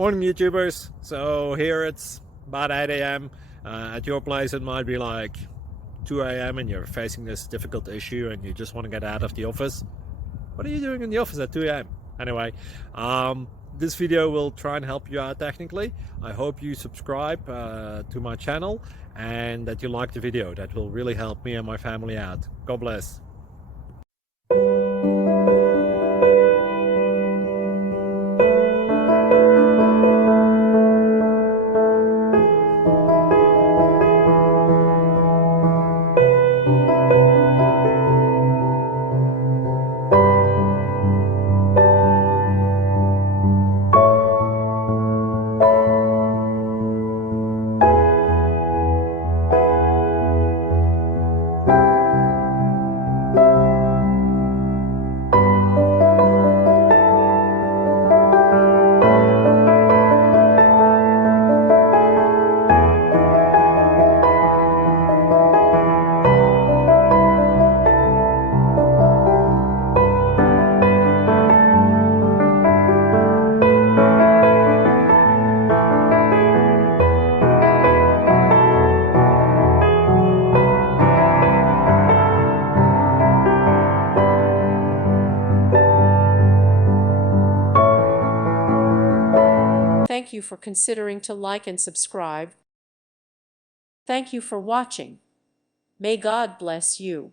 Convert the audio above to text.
Morning, YouTubers. So here it's about 8 a.m. At your place, it might be like 2 a.m. and you're facing this difficult issue and you just want to get out of the office. What are you doing in the office at 2 a.m.? Anyway, this video will try and help you out technically. I hope you subscribe to my channel and that you like the video. That will really help me and my family out. God bless. Thank you for considering to like and subscribe. Thank you for watching. May God bless you.